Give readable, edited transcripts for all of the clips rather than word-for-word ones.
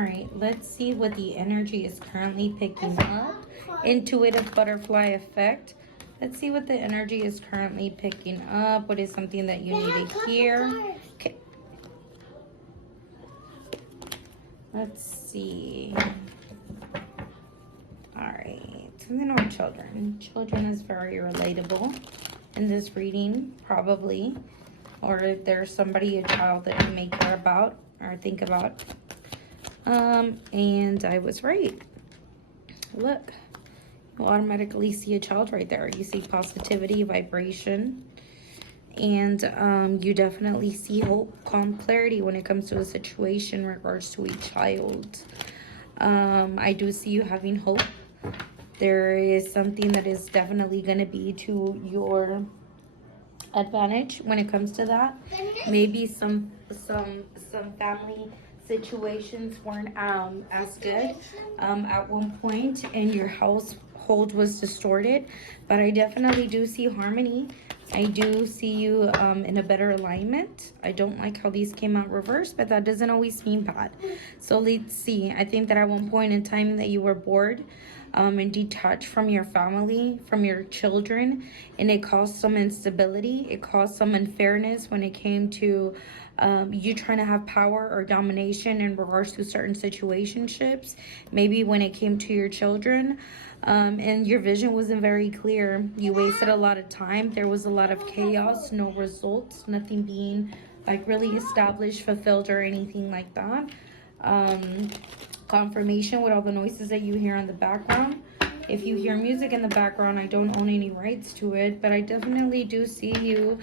right, let's see what the energy is currently picking up. Intuitive butterfly effect. Let's see what the energy is currently picking up. What is something that you need to hear? Okay. Let's see. All right, something on children. Children is very relatable in this reading, probably. Or if there's somebody, a child that you may care about or think about. And I was right. Look, you automatically see a child right there. You see positivity, vibration, and you definitely see hope, calm, clarity when it comes to a situation in regards to a child. I do see you having hope. There is something that is definitely going to be to your advantage when it comes to that. Maybe some family situations weren't as good at one point, and your household was distorted, but I definitely do see harmony. I do see you in a better alignment. I don't like how these came out reversed, but that doesn't always mean bad. So let's see. I think that at one point in time that you were bored and detached from your family, from your children, and it caused some instability. It caused some unfairness when it came to you trying to have power or domination in regards to certain situationships. Maybe when it came to your children, and your vision wasn't very clear. You wasted a lot of time. There was a lot of chaos, no results, nothing being like really established, fulfilled, or anything like that. Confirmation with all the noises that you hear in the background. If you hear music in the background, I don't own any rights to it, but I definitely do see you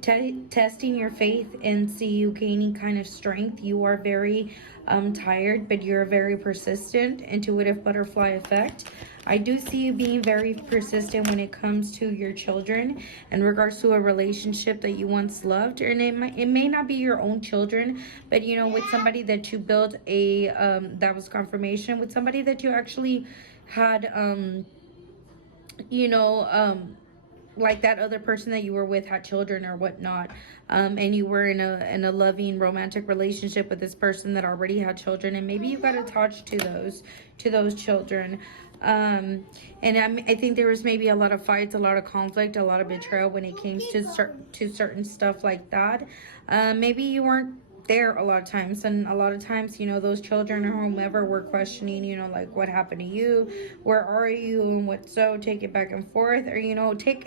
testing your faith and see you gaining kind of strength. You are very tired, but you're very persistent. Intuitive butterfly effect. I do see you being very persistent when it comes to your children in regards to a relationship that you once loved, and it may not be your own children, but you know, with somebody that you built a that was confirmation with somebody that you actually had like that other person that you were with had children or whatnot, and you were in a loving romantic relationship with this person that already had children, and maybe you got attached to those children. And I think there was maybe a lot of fights, a lot of conflict, a lot of betrayal when it came to certain stuff like that. Maybe you weren't there a lot of times, and a lot of times, you know, those children or whomever were questioning, you know, like, what happened to you, where are you, and what, so take it back and forth, or, you know, take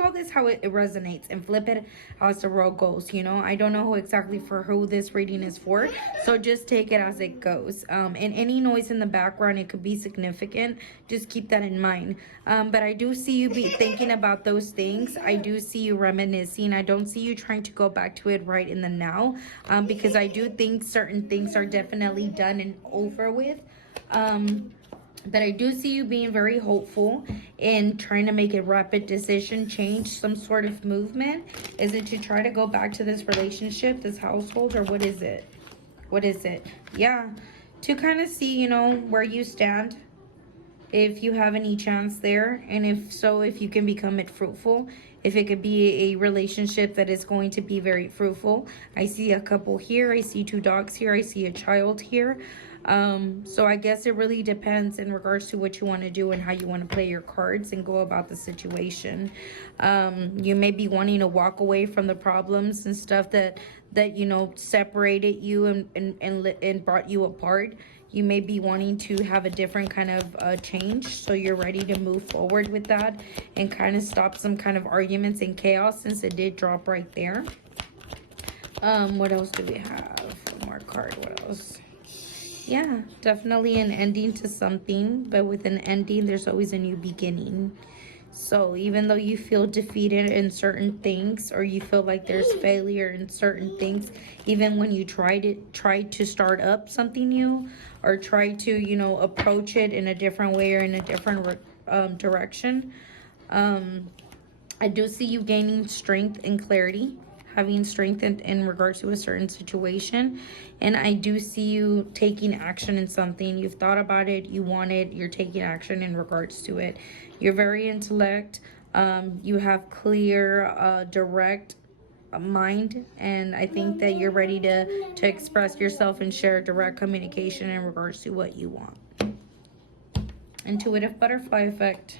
all this how it resonates and flip it as the road goes. You know, I don't know exactly for who this reading is for, so just take it as it goes. And any noise in the background, it could be significant, just keep that in mind. But I do see you be thinking about those things. I do see you reminiscing. I don't see you trying to go back to it right in the now, because I do think certain things are definitely done and over with. But I do see you being very hopeful in trying to make a rapid decision, change, some sort of movement. Is it to try to go back to this relationship, this household, or what is it? What is it? Yeah, to kind of see, you know, where you stand, if you have any chance there, and if so, if you can become it fruitful, if it could be a relationship that is going to be very fruitful. I see a couple here, I see 2 dogs here, I see a child here. So I guess it really depends in regards to what you want to do and how you want to play your cards and go about the situation. You may be wanting to walk away from the problems and stuff that you know separated you and brought you apart. You may be wanting to have a different kind of change, so you're ready to move forward with that and kind of stop some kind of arguments and chaos, since it did drop right there. What else do we have? One more card. What else? Yeah, definitely an ending to something, but with an ending, there's always a new beginning. So even though you feel defeated in certain things, or you feel like there's failure in certain things, even when you tried to start up something new, or try to, you know, approach it in a different way or in a different direction, I do see you gaining strength and clarity, having strength in regards to a certain situation. And I do see you taking action in something. You've thought about it, you want it, you're taking action in regards to it. You're very intellect. You have clear, direct mind, and I think that you're ready to express yourself and share direct communication in regards to what you want. Intuitive butterfly effect.